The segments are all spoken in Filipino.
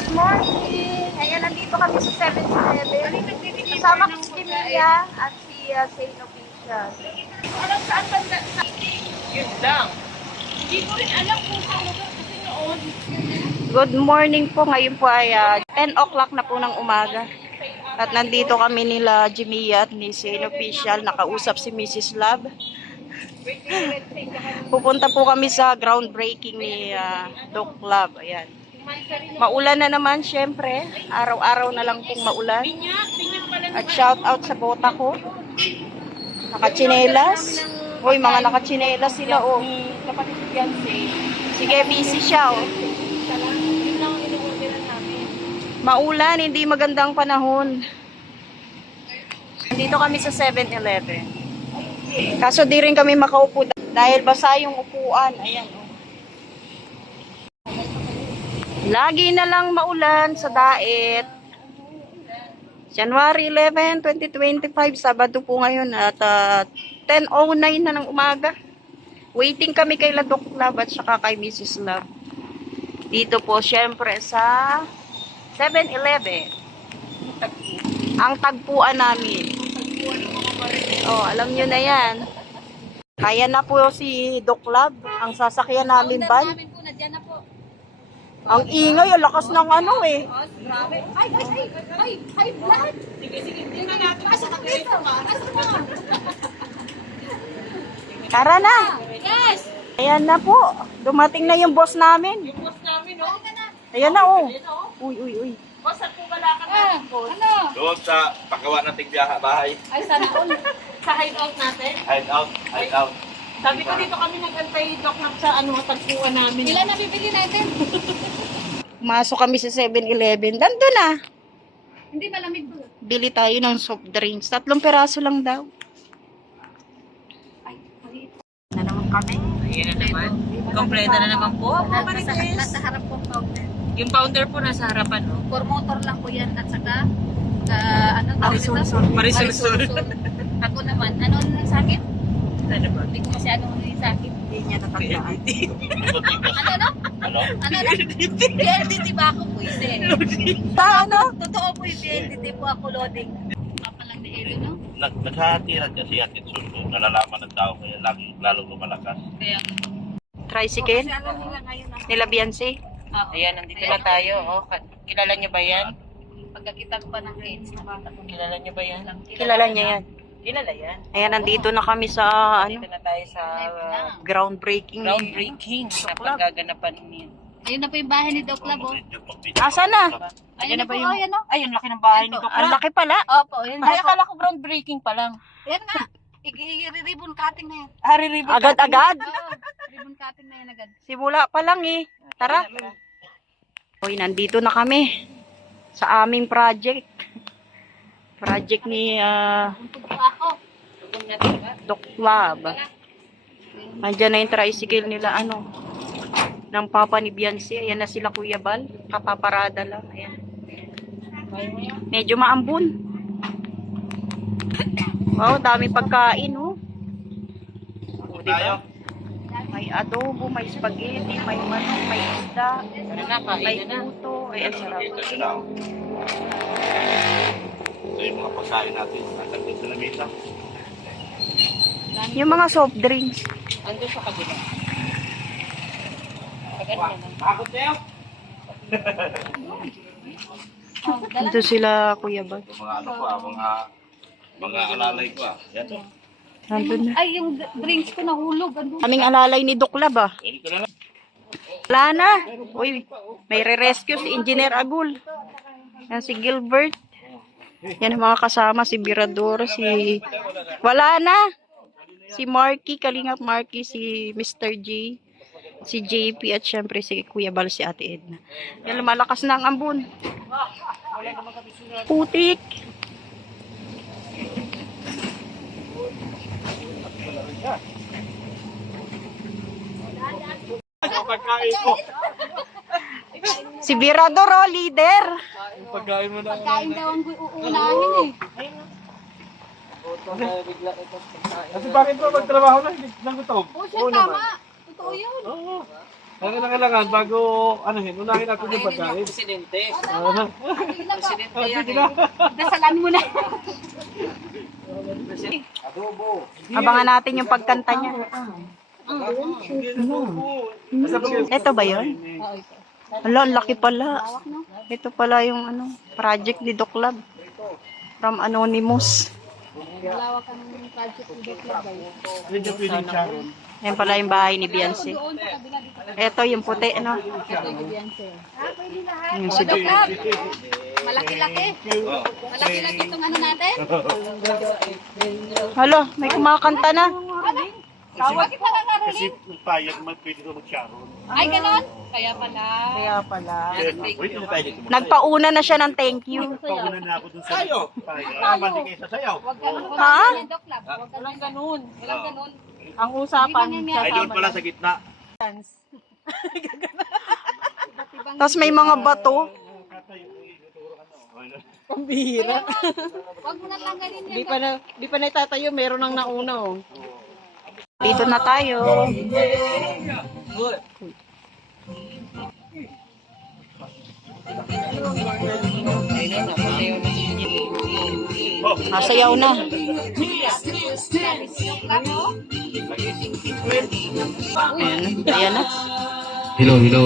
Good morning! Ayan, nandito kami sa 7-Eleven. Kasama ko si Mia at si Saint Official. Alam saan banda? Yun lang. Hindi ko rin alam kung saan lugar kasi noon. Good morning po. Ngayon po ay 10 o'clock na po ng umaga. At nandito kami nila Jimia at ni Saint Official. Nakausap si Mrs. Love. Pupunta po kami sa groundbreaking ni Doc Love. Ayan. Maulan na naman, syempre. Araw-araw na lang pong maulan. At shout out sa bota ko. Nakachinelas. Hoy, mga nakachinelas sila, oh. Kapatid si Beyonce. Sige, busy siya, oh. Yun lang ang inuuliran namin. Maulan, hindi magandang panahon. Dito kami sa 7-Eleven. Kaso di rin kami makaupo dahil basa yung upuan. Ayan, oh. Lagi na lang maulan sa Daet. January 11, 2025, Sabado po ngayon at 10:09 na ng umaga. Waiting kami kay Doc Love at saka kay Mrs. Love. Dito po syempre sa 7-Eleven. Ang tagpuan namin. Oh, alam nyo na yan. Kaya na po si Doc Love. Ang sasakyan namin ba? Ang ingay, ang lakas ng ano eh. Ay, blood! Sige, tingnan natin. Asa ka dito? Tara na. Yes! Ayan na po. Dumating na yung boss namin. Yung boss namin, no? Ayan na, oh. Ayan, no? Uy. Boss, saan po balakan natin, boss? Ano? Doon sa pagkawa ng bahay. Ay, sana all. Sa hideout natin. Hideout. Sabi ko dito kami nag-antay, Doc, sa tagpuan namin. Ilan na bibili natin? Pumasok kami sa 7-Eleven. Nandun na. Hindi malamig po. Bili tayo ng soft drinks. 3 peraso lang daw. Na naman kami. Ayan na naman. Kompleto na naman po. Nasa harap po counter. Yung founder po nasa harapan, no? For motor lang po yan at saka Marisulsol. Marisulsol. Ako naman, ano nang sakit? Ano ba? Hindi ko masyado nang sakit. Hindi niya natagdaan. Ano? Ano na? PLDT ba ako po ise? Ano? Totoo po yung PLDT po ako loading. Papa lang ni Edo, no? Naghahatiran kasi hatid sundo. Nalalaman ng tao kaya lalong lumalakas. Kaya, Tricycle? kasi alam nila ngayon na. Nila Beyonce? Ayan, nandito na tayo. Oh. Kilala niyo ba yan? Pagkakita ko pa ng kids, nakita ko. Kilala niyo ba yan? Kilala niya yan. Kilala yan. Ayan, nandito na kami sa Nandito na tayo sa groundbreaking. groundbreaking na paggaganapan niya. Ayun na po yung bahay ni Doc Labo. Asa na? Ayan na ba po, yung... ayan o. Ay, ang laki ng bahay ni Doc. Ang laki pala. Opo, yun Ay, na po. akala ko groundbreaking pa lang. Yan nga. I-ribbon cutting na yan. Hariribot. Agad-agad. Oo, ribbon cutting na yan agad. Simula pa lang eh. Tara. Hoy, nandito na kami sa aming project. Project ni Untog po ako. Doc Love. Nandiyan na yung tricycle nila, ng papa ni Beyonce. Ayan na sila Kuya Bal. Kapaparada lang. Ayan. Medyo maambun. Wow, dami pagkain, oh. Oh, diba? May adobo, may spaghetti, may manok, may isda, may puto. Ay, ang sarap. Ito na. Ito yung mga pagkain natin. Nandun sa lamesa. Yung mga soft drinks. Ando sa kabila. Bakit tayo? Dito sila Kuya Bal. Mga ano ko mga alalay ko Yan to. Nandun na. Ay, yung drinks ko nahulog. Ano? Kaming alalay ni Doc Love, ah. Ito na lang. Wala na. Uy, may re-rescue si Engineer Agul. Yan si Gilbert. Yan ang mga kasama, si Birador, si... Wala na. Si Marky, Kalingap Marky, si Mr. J, si JP, at syempre si Kuya Bal, si Ate Edna. Yan, lumalakas na ang ambon. Putik. Pagkain ko. Si Birador, oh, leader. Pagkain mo na. Kain daw ang uunahin eh. Kasi bakit ba magtrabaho na? Hindi nang gutom. Oo, siya tama. Totoo yun. Oo. Ano na kailangan bago unahin natin yung pagkain. Presidente. Sige na. Dasalan mo na. Abangan natin yung pagkanta niya. Ito ba yun? Hala, ang laki pala. Ito pala yung project ni Doc Lab. From Anonymous. Malawak ang project ni Dekla ba yun? Medyo feeling Sharon. Yan pala yung bahay ni Beyonce. Doon sa kabila dito. Ito yung puti, ano? Ito yung Beyonce. Yung si Doc. Malaki-laki. Malaki-laki itong ano natin. Hala, may kumakanta na. Bakit nakakaroling? Kasi payag pwede ko mag-Sharon. Ay, ganon? Kaya pala. Kaya pala. Wait, hindi tayo dito. Nagpauna na siya ng thank you. Paunan na ako dun sa sayo. Naman din kayo sa sayaw. Huwag ganun. Ha? Doc Lab. Walang ganun. Walang ganun. Ang usapan. Ay, doon pala sa gitna. Tapos may mga bato. Pambihira. Huwag mo na tanggalin yan. Di pa na itatayo, meron nang nauna oh. Dito na tayo. Nasayaw na. Ayan na. Hello, hello.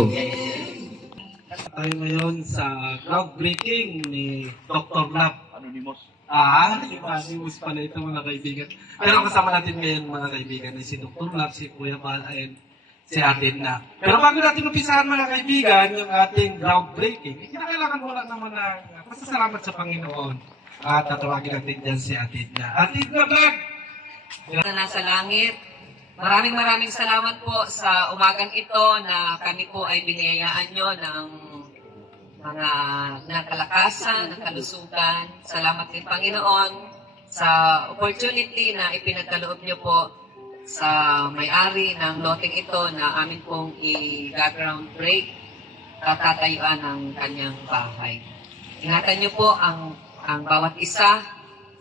Tayo ngayon sa groundbreaking ni Dr. Lab. Anonymous. Anonymous pala ito mga kaibigan. Pero kasama natin ngayon mga kaibigan ay si Dr. Lab, si Kuya Bal, and si Atin na. Pero bago natin umpisahan mga kaibigan yung ating groundbreaking, kinakailangan wala naman ng pasasalamat sa Panginoon. At tatawagin natin dyan si Atin na. Atin na Vlog! Na nasa langit. Maraming salamat po sa umagang ito na kami po ay biniyayaan nyo ng mga nakalakasan, ng kalusugan. Salamat din Panginoon sa opportunity na ipinagkaloob nyo po sa may-ari ng loteng ito na amin pong i-ground break at tatayuan ng kanyang bahay. Ingatan nyo po ang bawat isa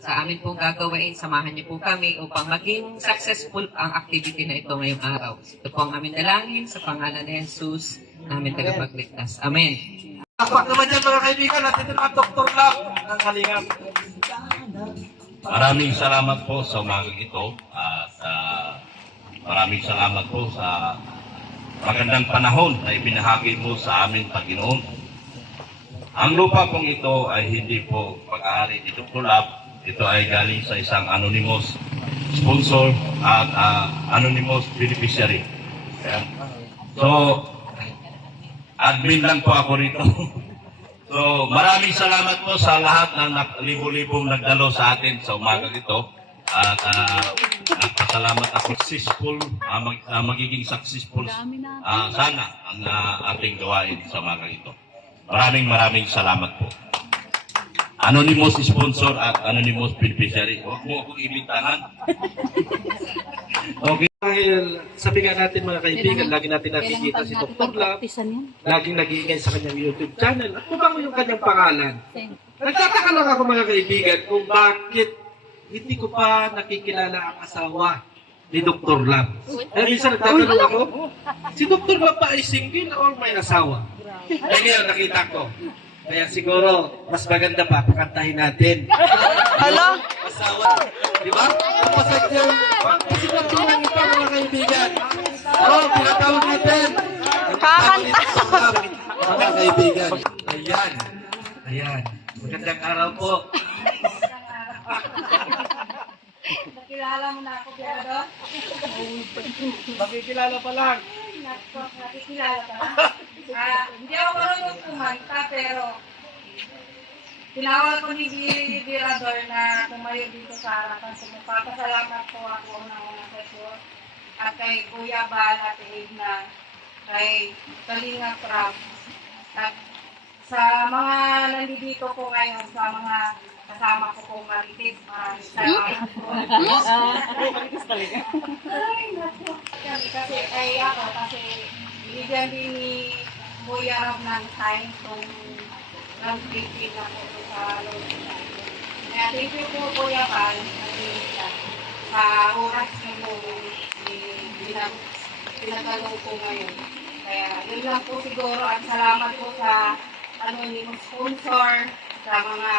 sa amin pong gagawin, samahan niyo po kami upang maging successful ang activity na ito ngayong araw. Ito po ang aming dalangin sa pangalan ni Jesus, namin tagapagligtas. Amen. Apak naman dyan mga kaibigan, natin ito ang Dr. Lab ng Kalingap. Maraming salamat po sa umagang ito at maraming salamat po sa magandang panahon na ibinahagi mo sa amin, Panginoon. Ang lupa pong ito ay hindi po pag-aari ni Dr. Lab. Ito ay galing sa isang anonymous sponsor at anonymous beneficiary. Ayan. So, admin lang po ako rito. So, maraming salamat po sa lahat ng libo-libong nagdalo sa atin sa umaga ito. At nagpasalamat ako magiging successful sana ang ating gawain sa umaga ito. Maraming salamat po. Anonymous sponsor at anonymous beneficiary. Huwag mo akong imbitahan. Okay. Dahil sabi nga natin mga kaibigan, lagi natin nakikita si Dr. Lab, laging nag-iingay sa kanyang YouTube channel. At mabango yung kanyang pangalan. Nagtataka lang ako mga kaibigan kung bakit hindi ko pa nakikilala ang asawa ni Dr. Lab. Eh, minsan nagtatanong ako, si Dr. Lab pa ay single or may asawa? Kaya ngayon nakita ko. Kaya siguro, mas maganda pa, pakantahin natin. Hala? Asawa. Di ba? Pasag yung, kasi lang ito mga kaibigan. Pinatawag natin. Kakanta. Mga kaibigan. Ayan. Magandang araw po. Nakilala mo na ako, Gerardo? Makikilala pa lang. Nakikilala ka. Hindi ako marunong kumanta, pero tinawag ko ni Gerardo na tumayo dito sa harapan. So, magpapasalamat po ako unang-una sa Diyos at kay Kuya Bal at Edna, kay Kalinga Prab, at sa mga nandito po ngayon, sa mga kasama ko po maritis, maraming salamat po. Maritis talaga. Ay, naku. Kasi ay ako, kasi binigyan din ni Kuya Rob ng time kung nag-tripin ako sa lolo natin. Kaya thank you po Kuya Bal, sa oras na mo pinagalaw ko ngayon. Kaya yun lang po siguro at salamat po sa anonymous sponsor, sa mga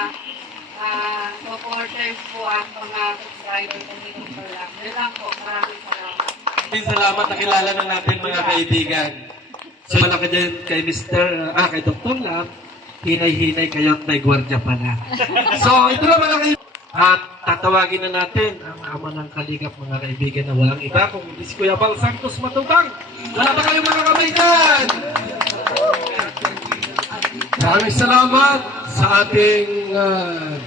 supporters po at mga subscribers ng Minong Vlog. Yun lang po. Maraming salamat. Salamat, nakilala na natin mga kaibigan. So, wala ka dyan kay kay Dr. Lab, hinay-hinay kayo at may gwardiya pa na. So, ito na mga kaibigan. At tatawagin na natin ang ama ng Kalingap mga kaibigan na walang iba kung hindi si Kuya Bal Santos Matubang. Wala pa kayong mga kamay dyan! Maraming salamat sa ating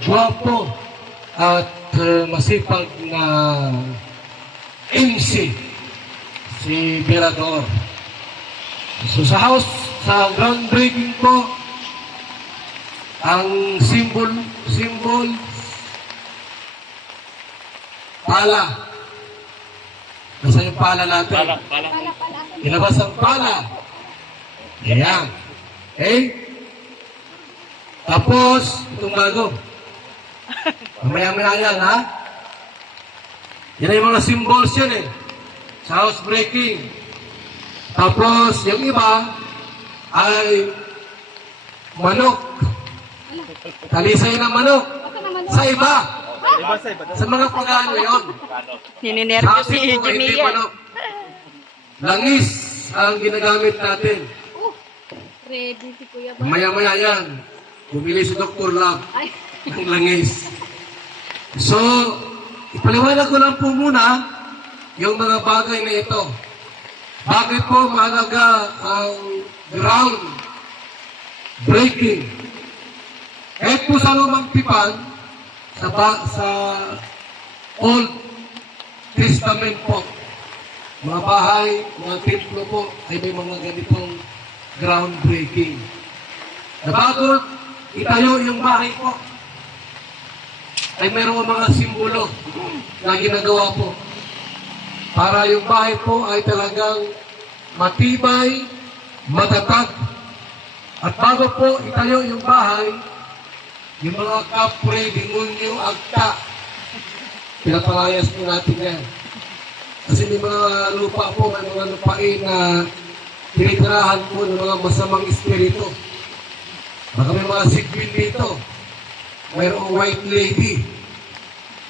gwapo at masipag na MC, si Virador. So sa groundbreaking po, ang symbol, pala. Nasa yung pala natin? Pala. Ilabas ang pala. Ayan. Okay? Tapos, itong bago. Mamaya-maya yan, ha? Yan yung mga symbols yan, eh. Sa housebreaking. Tapos, yung iba ay manok. Talisay ng manok. Sa iba. Sa mga pag-ano yun. Nininervyo si Sabi ko, Jimmy hindi yan. manok. Langis ang ginagamit natin. Ready si Kuya Bal. Maya-maya yan. Bumili si Dr. Lab ng langis. So, ipaliwanag ko lang po muna yung mga bagay na ito. Bakit po mahalaga ang ground breaking? Kahit po sa lumang tipan, sa Old Testament po, mga bahay, mga templo po, ay may mga ganitong groundbreaking. Na bago itayo yung bahay po, ay mayroong mga simbolo na ginagawa po. Para yung bahay po ay talagang matibay, matatag. At bago po itayo yung bahay, yung mga kapre, demonyo, agta, pinapalayas po natin yan. Kasi may mga lupa po, may mga lupain na tinitirahan po ng mga masamang espiritu. Baka may mga sigwin dito. Mayroong white lady.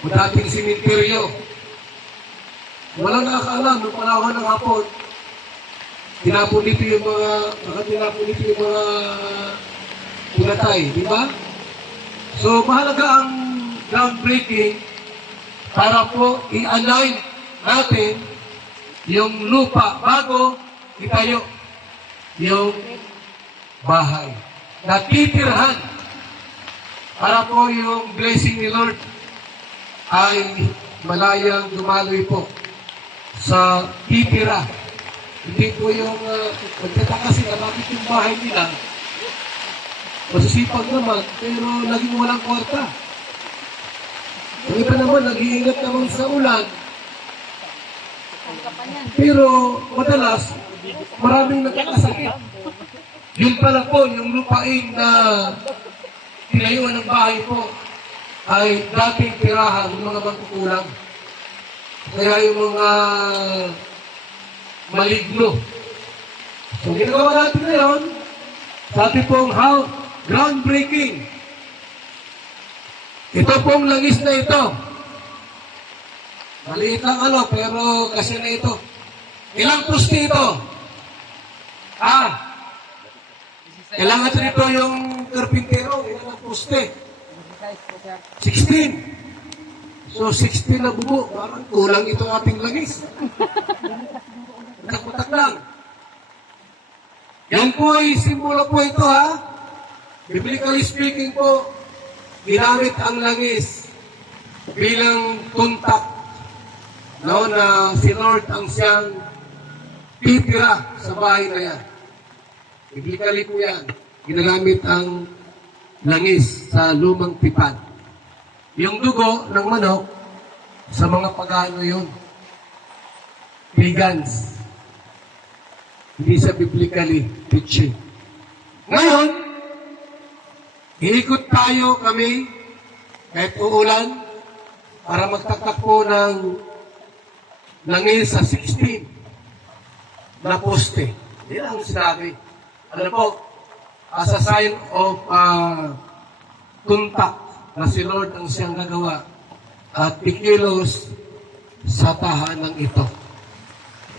O dating simenteryo. Walang nakakaalam, nung panahon ng hapon, tinapon dito yung mga pinatay, di ba? So, mahalaga ang groundbreaking para po i-align natin yung lupa bago itayo yung bahay. Natitirhan para po yung blessing ni Lord ay malayang dumaloy po sa titira. Hindi po yung magtataka sila bakit yung bahay nila masisipag naman, pero laging walang kwarta. Ang iba naman, nag-iingat naman sa ulan. Pero madalas, maraming nagkakasakit. Yun pala po, yung lupain na tinayuan ng bahay po, ay dating tirahan ng mga magkukulang. Kaya yung mga maligno. So, ginagawa natin ngayon, sabi pong groundbreaking. Ito pong langis na ito. Maliit lang pero kasi na ito. Ilang poste ito? Kailangan dito yung karpintero. Ilang poste? 16. So, 16 na bubo. Parang kulang itong ating langis. Kakutak lang. Yan po ay simbolo po ito, Biblically speaking po, ginamit ang langis bilang tuntak na si Lord ang siyang titira sa bahay na yan. Biblically po yan. Ginagamit ang langis sa lumang tipan. Yung dugo ng manok, sa mga pagano yun. Pagans. Hindi sa biblically teaching. Ngayon, iikot tayo kami kahit uulan para magtatak po ng langis sa 16 na poste. Yan ang sinabi. Ano po, as a sign of contact na si Lord ang siyang gagawa at ikilos sa tahanan ito.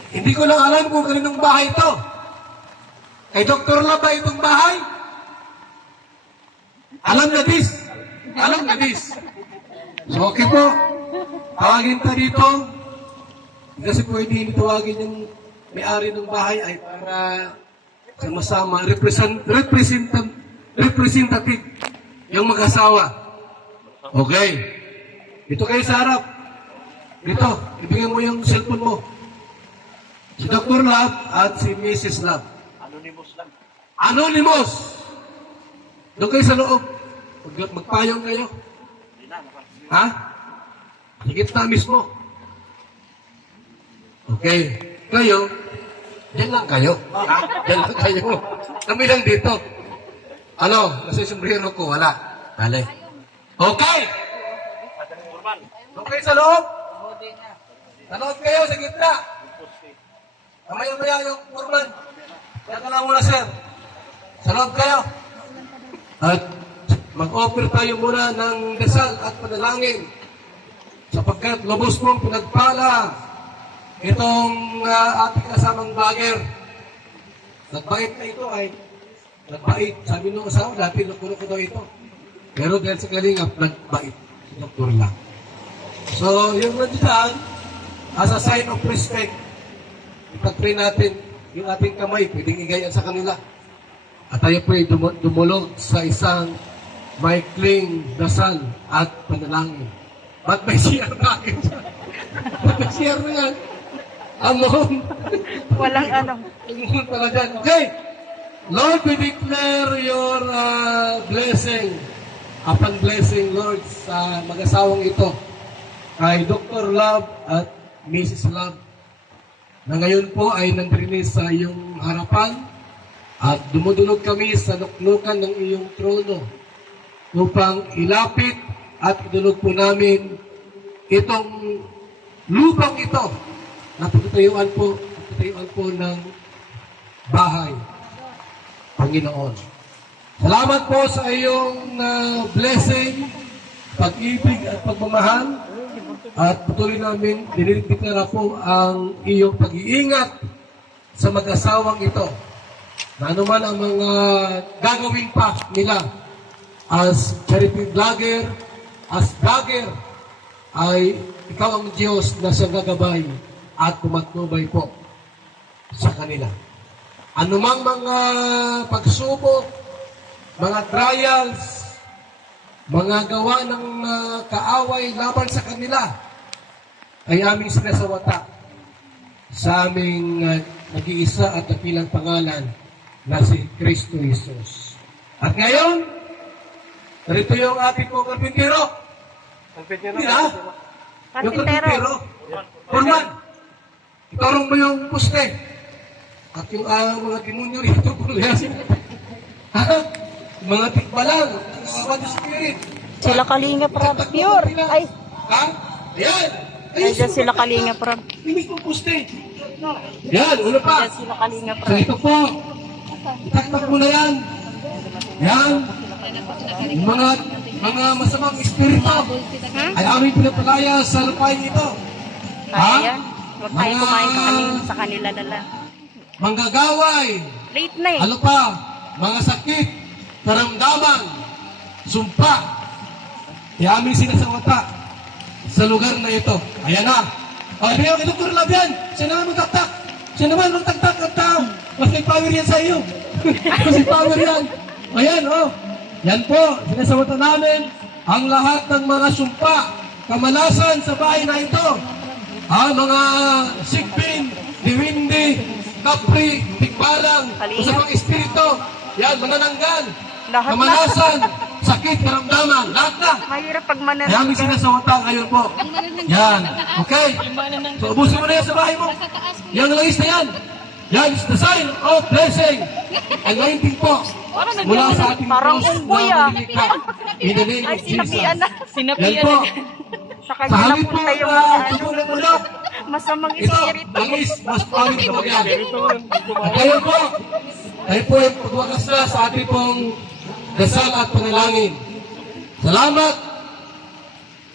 Hindi ko lang alam kung kaninong bahay ito. Kay Dr. Lab ba itong bahay? Alam na this. Alam na this. So okay po. Tawagin ta dito. Kasi pwede hindi tawagin yung may-ari ng bahay ay para sama-sama representative yung mag-asawa. Okay. Dito kayo sa harap. Dito. Ibigay mo yung cellphone mo. Si Dr. Lab at si Mrs. Lab. Anonymous lang. Anonymous! Doon kayo sa loob. Magpayong kayo. Ha? Higit na mismo. Okay. Kayo, yan lang kayo. Ha? Yan lang kayo. Kami lang dito. Ano? Nasa sombrero ko, wala. Dali. Okay! Doon kayo sa loob. Sa loob kayo, sa gitna. Kamaya-maya yung kurban. Kaya ka lang muna, sir. Sa loob kayo. At mag-offer tayo muna ng dasal at panalangin sapagkat lubos mong pinagpala itong ating kasamang bagger. Nagbait na ito ay nagbait. Sabi nung asawa, dati loko-loko daw ito. Pero dahil sa kalingap, nagbait. Doktor lang. So, yung nandiyan, as a sign of respect, ipag-pray natin yung ating kamay, pwedeng igayan sa kanila. At tayo po ay dumulog sa isang maikling dasal at panalangin. Ba't may CR na akin siya? Ba't may CR na yan? Amon. Walang ano. Amon pala dyan. Okay. Lord, we declare your blessing. Upon blessing, Lord, sa mag-asawang ito. Kay Dr. Love at Mrs. Love. Na ngayon po ay nandirinig sa iyong harapan at dumudulog kami sa nuknukan ng iyong trono upang ilapit at idulog po namin itong lupang ito na pagtatayuan po ng bahay, Panginoon. Salamat po sa iyong blessing, pag-ibig at pagmamahal. At patuloy namin dinideklara po ang iyong pag-iingat sa mag-asawang ito. Na anuman ang mga gagawin pa nila as charity vlogger, as vlogger, ay ikaw ang Diyos na siyang gagabay at pumatnubay po sa kanila. Anumang mga pagsubok, mga trials, mga gawa ng kaaway laban sa kanila ay aming sinasawata sa aming nag-iisa at dakilang pangalan na si Kristo Jesus. At ngayon, narito yung ating po karpintero. Hindi na. Yung karpintero. Forman, itarong mo yung puste. At yung mga demonyo rito, kulayasin. Mga tikbalang, mga spirit. Sila Kalinga Prab. Pure. Ay, Ha? Ayan. ay dyan sila Kalinga Prab. Hindi ko puste. Yan, ano pa? Dyan sila Kalinga So Prab. ito po. Itaktak mo na yan. Yan. Yung mga masamang espiritu ay aming pinapalaya sa lupain ito. Ayan. Huwag tayo kumain sa kanila na lang. Manggagaway. Late na eh. Ano pa? Mga sakit, karamdaman, sumpa. Aming sinasawata sa lugar na ito. Ayan na. O, hindi ako Dr. Lab yan. Siya naman magtaktak. Siya naman magtaktak at tao. Mas may power yan sa iyo. Mas may power yan. Ayan, oh. Yan po. Sinasawata namin ang lahat ng mga sumpa, kamalasan sa bahay na ito. Mga sikpin, diwindi, kapri, tikbalang, sa mga espiritu. Yan, manananggal. Lahat na. Kamalasan, sakit, karamdaman, lahat na. Mahirap pag Kaya manananggal. may sinasawata ngayon po. Yan. Okay. So, ubusin mo na yan sa bahay mo. Yan ang na yan. Yan is the sign of blessing. Anointing po. Mula sa ating Parang Diyos unggoy, na ah. malikha. In the name Ay, of Jesus. sinapian na. Yan po. Sa Sa kanya halip po napunta yung na mga ano. tutulog-ulog Masamang espiritu. Mas pangit na mangyari. Kayo po ay pagwakas na sa ating pong dasal at panalangin. Salamat,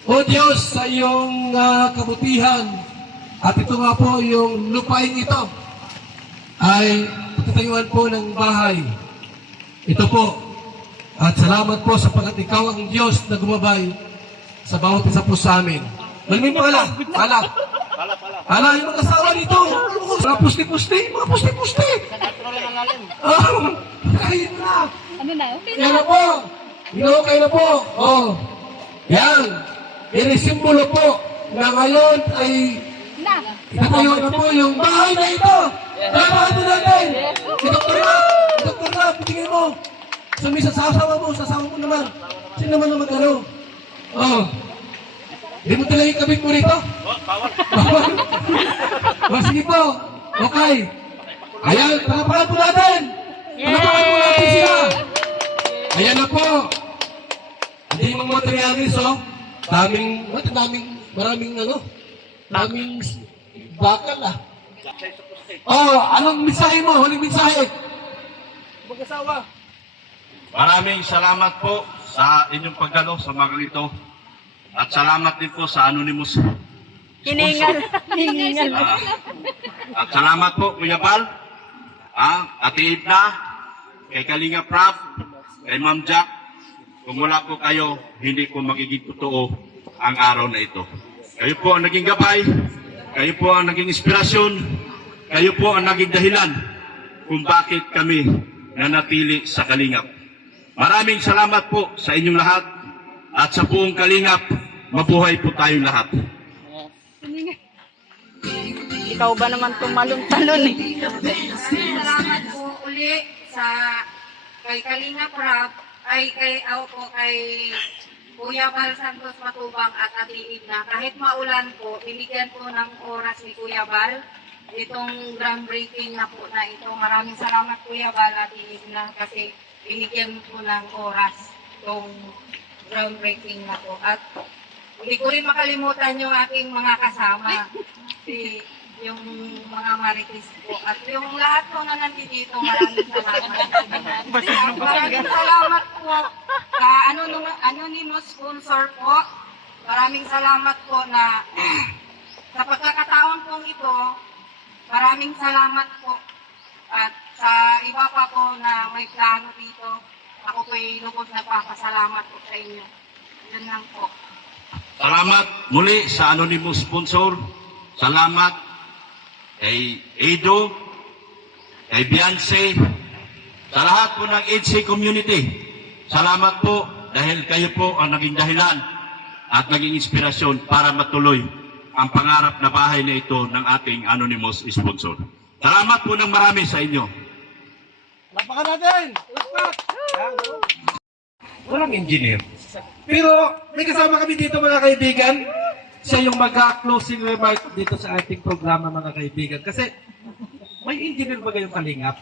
O Diyos, sa iyong kabutihan. At ito nga po, yung lupain ito ay patatayuan po ng bahay. Ito po. At salamat po sapagkat ikaw ang Diyos na gumabay sa bawat isa po sa amin. Malimit mo pala. Ala, yung mga asawa nito. Mga pusti-pusti. Kahit na. Yan na po. Kayo na po. Oh. Yan. Yan ay simbolo po na ngayon ay itatayo na po yung bahay na ito. Tama ito natin. Doktor na, pitingin mo. Sumisa sa asawa mo naman. Sino naman na mag-ano? Oh. Hindi mo talaga ikabit mo rito? Bawal. Sige po. Okay. Ayan, palapakan po natin. Palapakan po natin sila. Ayan na po. Hindi yung mga materialis, oh. Maraming bakal, ah. Oh, anong mensahe mo? Huling mensahe. Mag-asawa. Maraming salamat po sa inyong pagdalo sa mga ito. At salamat din po sa Anonymous. Hiningal. At salamat po, Kuya Bal, Ate Edna, kay Kalinga Prab, kay Ma'am Jack. Kung wala po kayo, hindi po magiging totoo ang araw na ito. Kayo po ang naging gabay, kayo po ang naging inspirasyon, kayo po ang naging dahilan kung bakit kami nanatili sa Kalingap. Maraming salamat po sa inyong lahat at sa buong Kalingap. Mabuhay po tayong lahat. Ikaw ba naman tumalon-talon eh? Salamat po uli kay Kalinga Prab, kay Kuya Bal Santos Matubang at Ate Edna. Kahit maulan po, binigyan po ng oras ni Kuya Bal itong groundbreaking na po na ito. Maraming salamat Kuya Bal at Ate Edna kasi binigyan po ng oras itong groundbreaking na po. At hindi ko rin makalimutan yung aking mga kasama, yung mga marites po. At yung lahat po na nandito, maraming salamat. Maraming salamat po sa anonymous sponsor po. Maraming salamat po na sa pagkakataon pong ito, maraming salamat po. At sa iba pa po na may plano dito, ako po'y lubos na papasalamat po sa inyo. Yun lang po. Salamat muli sa Anonymous Sponsor. Salamat kay Edo, kay Beyonce, sa lahat po ng HC community. Salamat po dahil kayo po ang naging dahilan at naging inspirasyon para matuloy ang pangarap na bahay na ito ng ating Anonymous Sponsor. Salamat po ng marami sa inyo. Lapakan natin! Lapak! Walang engineer. Pero may kasama kami dito mga kaibigan. Siya yung mag-closing remark dito sa ating programa mga kaibigan. Kasi may engineer ba kayong Kalingap?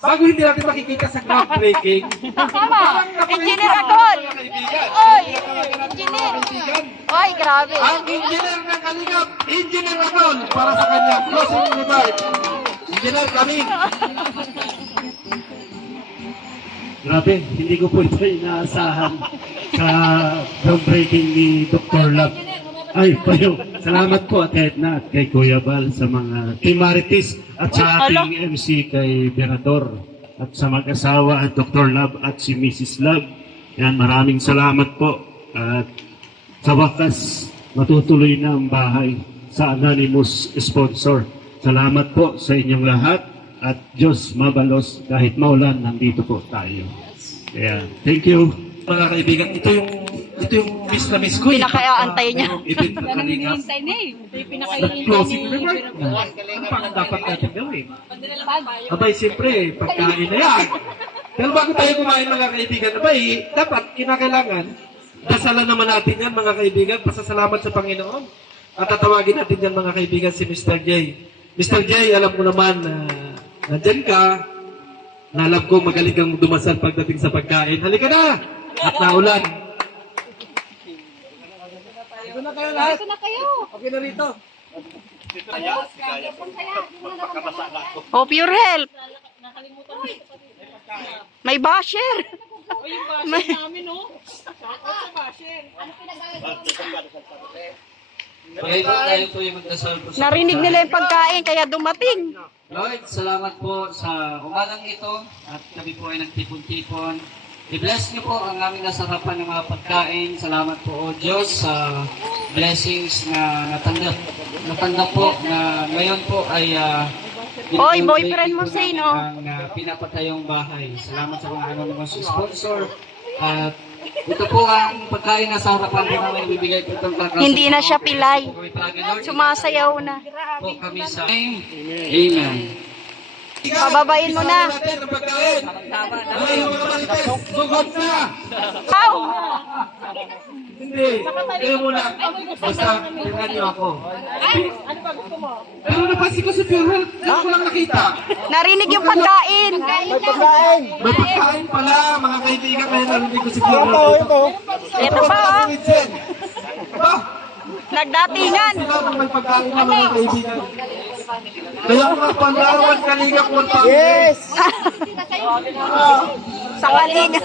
Bago hindi natin makikita sa groundbreaking. Tama. Engineer Akon. Oy, engineer. Oy, grabe. Ang engineer ng Kalingap, Engineer Akon, para sa kanya closing remark. Engineer kami. Grabe, hindi ko po ito inaasahan sa groundbreaking ni Dr. Love. Ay, payo. Salamat po at Edna at kay Kuya Bal sa mga Team Marites at sa ating MC kay Berador at sa mag-asawa at Dr. Love at si Mrs. Love. Yan, maraming salamat po. At sa wakas, matutuloy na ang bahay sa Anonymous Sponsor. Salamat po sa inyong lahat. At Diyos mabalos kahit maulan, nandito po tayo. Kaya, thank you. Mga kaibigan, ito yung miss na miss ko. Pinakaantay niya. Event na Kalingap. Closing remark. Ano pa ang dapat natin gawin? Abay, siyempre, pagkain na yan. Pero bago tayo kumain mga kaibigan, abay, dapat, kinakailangan, dasalan naman natin yan mga kaibigan, pasasalamat sa Panginoon. At tatawagin natin yan mga kaibigan si Mr. J. Mr. J, alam mo naman na nandyan ka, na alam ko magaling kang dumasal pagdating sa pagkain. Halika na! At naulan. Ito na kayo lahat. Ito na kayo. Okay na rito. Hope your help. May basher. May... Tayo po yung magdasal po sa Narinig nila yung pagkain kaya dumating. Lord, salamat po sa umagang ito at kami po ay nagtipon-tipon. I-bless niyo po ang aming nasarapan ng mga pagkain. Salamat po, O Diyos, sa blessings na natanggap po na ngayon po ay Oy, boyfriend mo say no. ang pinapatayong bahay. Salamat sa mga anonymous sponsor. At ito po ang pagkain na sa harapan po namin bibigay po itong pagkain. Hindi na siya pilay. Sumasayaw na. Po kami sa Amen. Pababain mo na. Sugod na! Ow! Hindi. Kaya muna. Basta, tingnan niyo ako. Pero napansin ko si Pure, hindi ko lang nakita. Narinig yung pagkain. May pagkain pala, mga kaibigan, kaya narinig ko si Pure. Ito pa oh. Ba? Nagdatingan. Sila bang may pagkain na mga kaibigan? Kaya mga Palawan, Kalinga, Punta. Yes! Sa kalinga.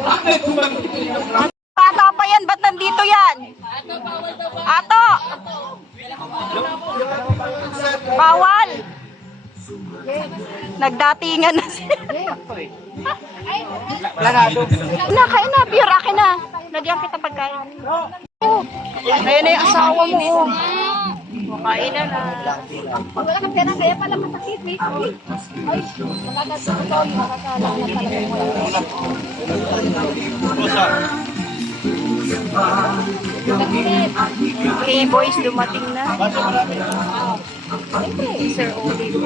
Bakit kulang? Bata pa yan, ba't nandito yan? Ato! Bawal! Nagdatingan na siya. Kain na, pure, akin na. Lagyan kita pagkain. Ayun na yung asawa mo. Kain na na. Wala kang pera, kaya pala masakit. Ay, magagatuto yung makakala na talaga. Okay, boys, dumating na. Sir Olive.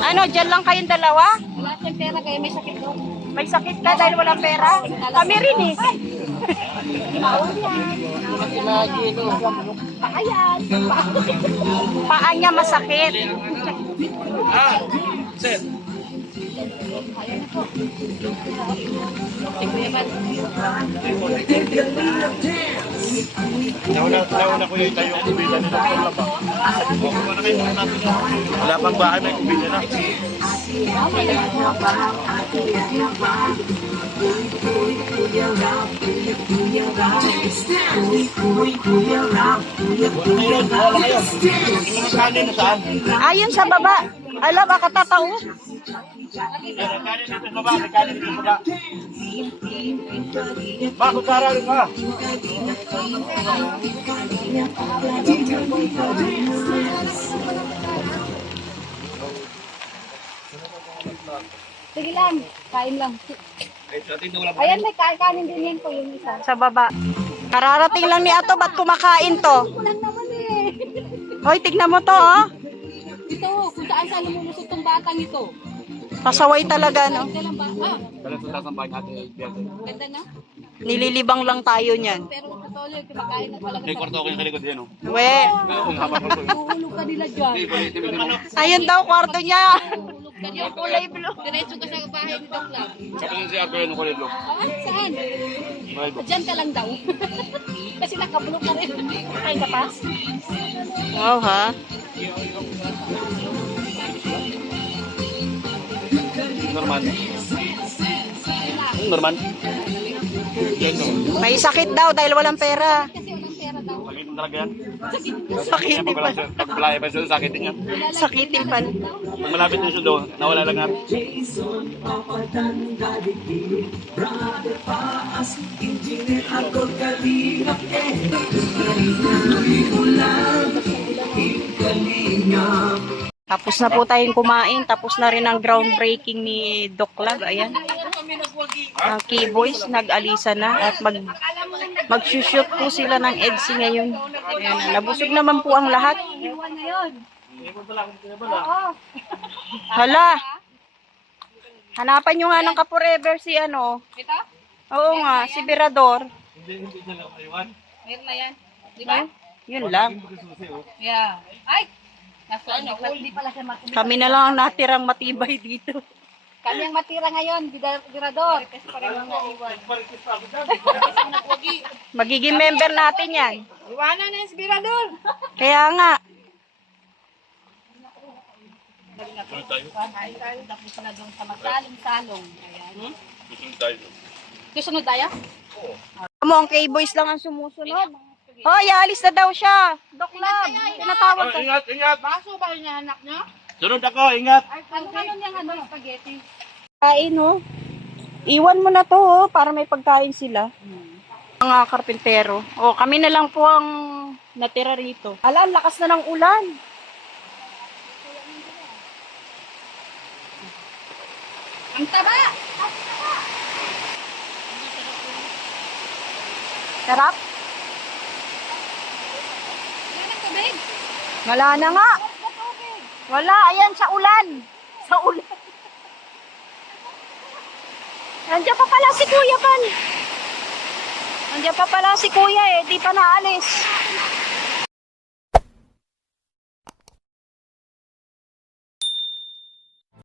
Ano, dyan lang kayong dalawa? Wala kang pera, kaya may sakit doon. May sakit ka dahil walang pera? Kami rin eh. Paayan. Paa niya masakit. Nauna ko yung tayo ang kubila na nakalaba. Wala pang bahay, may kubila na. Wala kayo. Yung kanin na saan? Ayun sa baba. Alam, baka tatao. Yung kanin dito sa baba, may kanin dito sa baba. Bakit karalin ka? Sige lang, kain lang. Ayan, may kanin din yan po yung isa. Sa baba. Kararating lang ni Ato, ba't kumakain to? Kulang naman eh. Hoy, tignan mo to, oh. Ito, kung saan saan lumulusot tong batang ito. Pasaway talaga, no? Kailan ba? Ah, Talang bahay natin. ganda na. Nililibang lang tayo niyan. Pero patuloy, kumakain na talaga. May kwarto ko yung kalikod yan, oh. We. Uhulog ka nila dyan. Ayun daw, kwarto niya. Uhulog ka Yung kulay blue. Diretso ka sa bahay ni Doc Lab. Kapag si Arco yun, kulay blue. Saan? Diyan ka lang daw. Kasi nakabulok ka rin. Kain ka pa? Wow, ha? Norman. Norman. May sakit daw dahil walang pera. Kasi walang pera daw. Sakit mo talaga yan. Sakitin pa. Pag malaya pa siya, sakitin yan. Sakitin pa. Pag malapit na siya doon, nawala lang natin. Tapos na po tayong kumain. Tapos na rin ang groundbreaking ni Doc Lab. Ayan. Ang K-Boys nag-alisa na at mag-shoot po sila ng EDSI ngayon. Ayan, nabusog naman po ang lahat. Hala. Hanapan nyo nga ng ka-forever si ano. Ito? Oo nga, si Birador. Meron na yan. Di ba? Yun lang. Yeah. Ay! Nasa ano? Hindi pala siya matibay. Kami na lang ang natirang matibay dito. Kami ang matira ngayon, Birador. Kasi parang mga iwan. Magiging member natin yan. Iwanan na yung Birador. Kaya nga. Kain tayo, tapos na doon sa masalong-salong. Ayan. Susunod tayo? Mo, ang K-boys lang ang sumusunod. Hoy, alis na daw siya. Doc Lab, tinatawag ka. Ingat, ingat. Baso ba yung anak niya? Sunod ako, ingat. Ano yung ano, spaghetti? Kain, oh. Iwan mo na to, oh, para may pagkain sila. Mga karpintero. Oh, kami na lang po ang natira rito. Ala, ang lakas na ng ulan. Ang taba! Sarap. Yan ang tubig. Wala na nga. Wala, ayan, sa ulan. Sa ulan. Nandiyan pa pala si Kuya Ban. Nandiyan pa pala si Kuya eh, di pa naalis.